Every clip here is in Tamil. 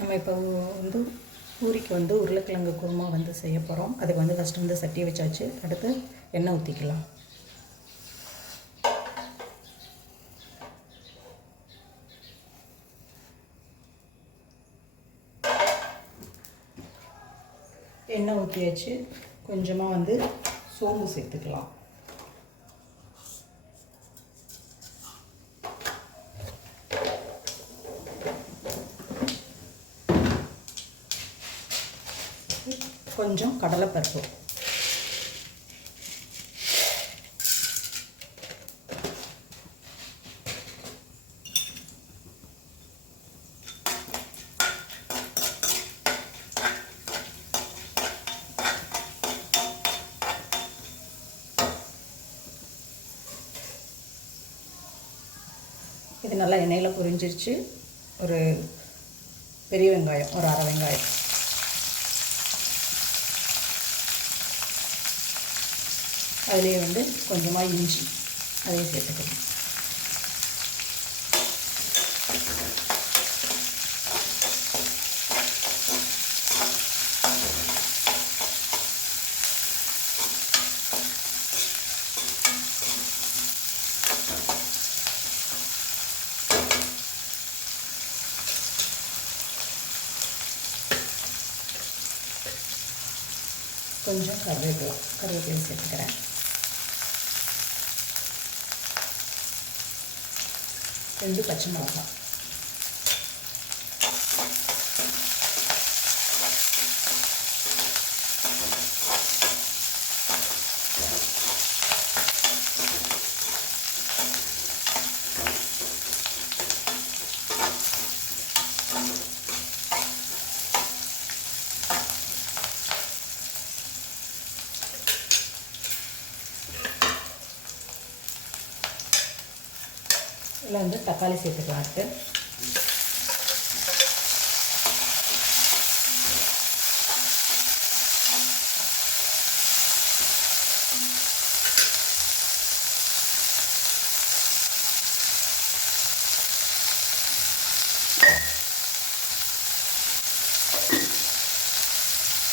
நம்ம இப்போ வந்து பூரிக்கு வந்து உருளைக்கிழங்கு குருமா வந்து செய்ய போகிறோம் அதுக்கு வந்து ஃபஸ்ட்டு வந்து சட்டியை வச்சாச்சு. அடுத்து எண்ணெய் ஊற்றிக்கலாம் எண்ணெய் ஊற்றியாச்சு கொஞ்சமாக வந்து சோம்பு சேர்த்துக்கலாம். கொஞ்சம் கடலைப்பருப்பு. இது நல்லா எண்ணெயில் பொரிஞ்சிருச்சு. ஒரு பெரிய வெங்காயம் ஒரு அரை வெங்காயம். அதிலே வந்து கொஞ்சமாக இஞ்சி. அதையும் சேர்த்துக்கணும் கொஞ்சம் கருவேப்பிலை கருவேப்பிலை சேர்த்துக்கிறேன். And you. இதில் வந்து தக்காளி சேர்த்துக்கலாம் அடுத்து.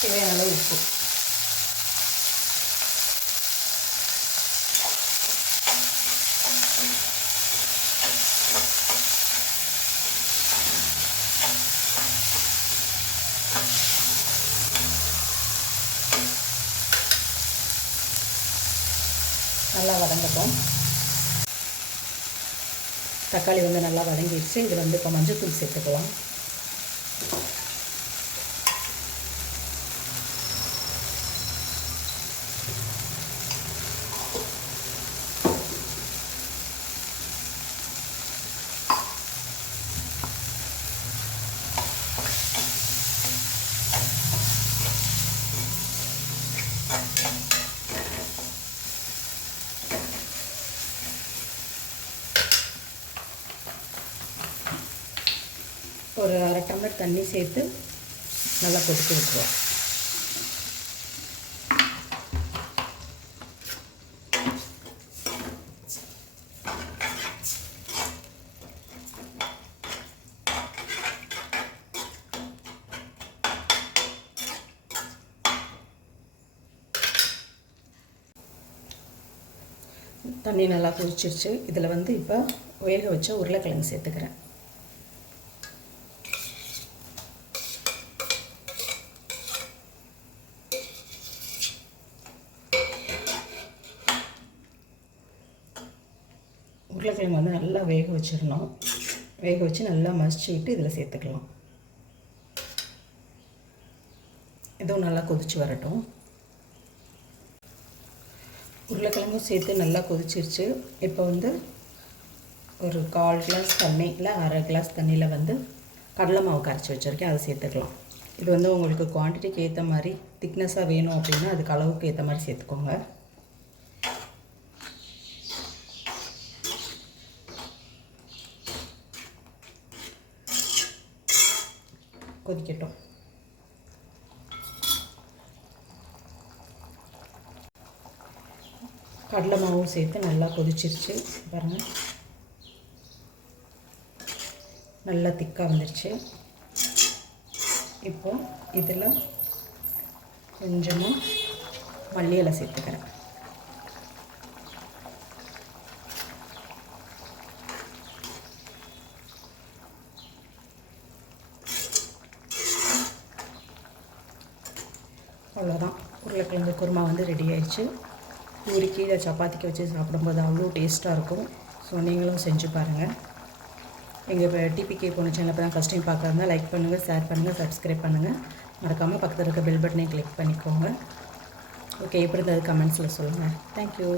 தேவையான உப்பு. நல்லா வதங்கட்டும். தக்காளி வந்து நல்லா வதங்கிடுச்சு. இது வந்து இப்போ மஞ்சள் தூள் சேர்த்துக்கலாம். ஒரு அரை டம்ளர் தண்ணி சேர்த்து நல்லா கொதிக்க விட்டுருவோம். தண்ணி நல்லா கொதிச்சிருச்சு. இதில் வந்து இப்போ வேக வச்ச உருளைக்கிழங்கு சேர்த்துக்கிறேன். உருளைக்கிழங்கு வந்து நல்லா வேக வச்சிடணும். வேக வச்சு நல்லா மசிச்சு விட்டு இதில் சேர்த்துக்கலாம். இதுவும் நல்லா கொதிச்சு வரட்டும். உருளைக்கிழங்கும் சேர்த்து நல்லா கொதிச்சிருச்சு. இப்போ வந்து ஒரு கால் கிளாஸ் தண்ணி இல்லை அரை கிளாஸ் தண்ணியில் வந்து கடலை மாவு கரைச்சி வச்சுருக்கேன். அதை சேர்த்துக்கலாம். இது வந்து உங்களுக்கு குவான்டிட்டிக்கு ஏற்ற மாதிரி திக்னஸாக வேணும் அப்படின்னா அதுக்கு அளவுக்கு ஏற்ற மாதிரி சேர்த்துக்கோங்க. கொதிக்கட்டும். கடலை மாவும் சேர்த்து நல்லா கொதிச்சிருச்சு. பாருங்கள் நல்லா திக்காக வந்துருச்சு. இப்போ இதில் கொஞ்சமாக மல்லி இலை சேர்த்துக்கிறேன். அவ்வளோதான் உருளைக்கிழங்கு குருமா வந்து ரெடி ஆயிடுச்சு. பூரி கீழே சப்பாத்திக்கு வச்சு சாப்பிடும்போது அவ்வளோ டேஸ்ட்டாக இருக்கும். ஸோ நீங்களும் செஞ்சு பாருங்கள் எங்கள் இப்போ டிபிகே பொண்ணு சேனல் இப்போ தான் ஃபஸ்ட் டைம் பார்க்குறதா லைக் பண்ணுங்கள் ஷேர் பண்ணுங்கள் சப்ஸ்கிரைப் பண்ணுங்கள் மறக்காமல் பக்கத்தில் இருக்க பெல் பட்டனை கிளிக் பண்ணிக்கோங்க. ஓகே எப்படி இருந்தது கமெண்ட்ஸில் சொல்லுங்கள் தேங்க்யூ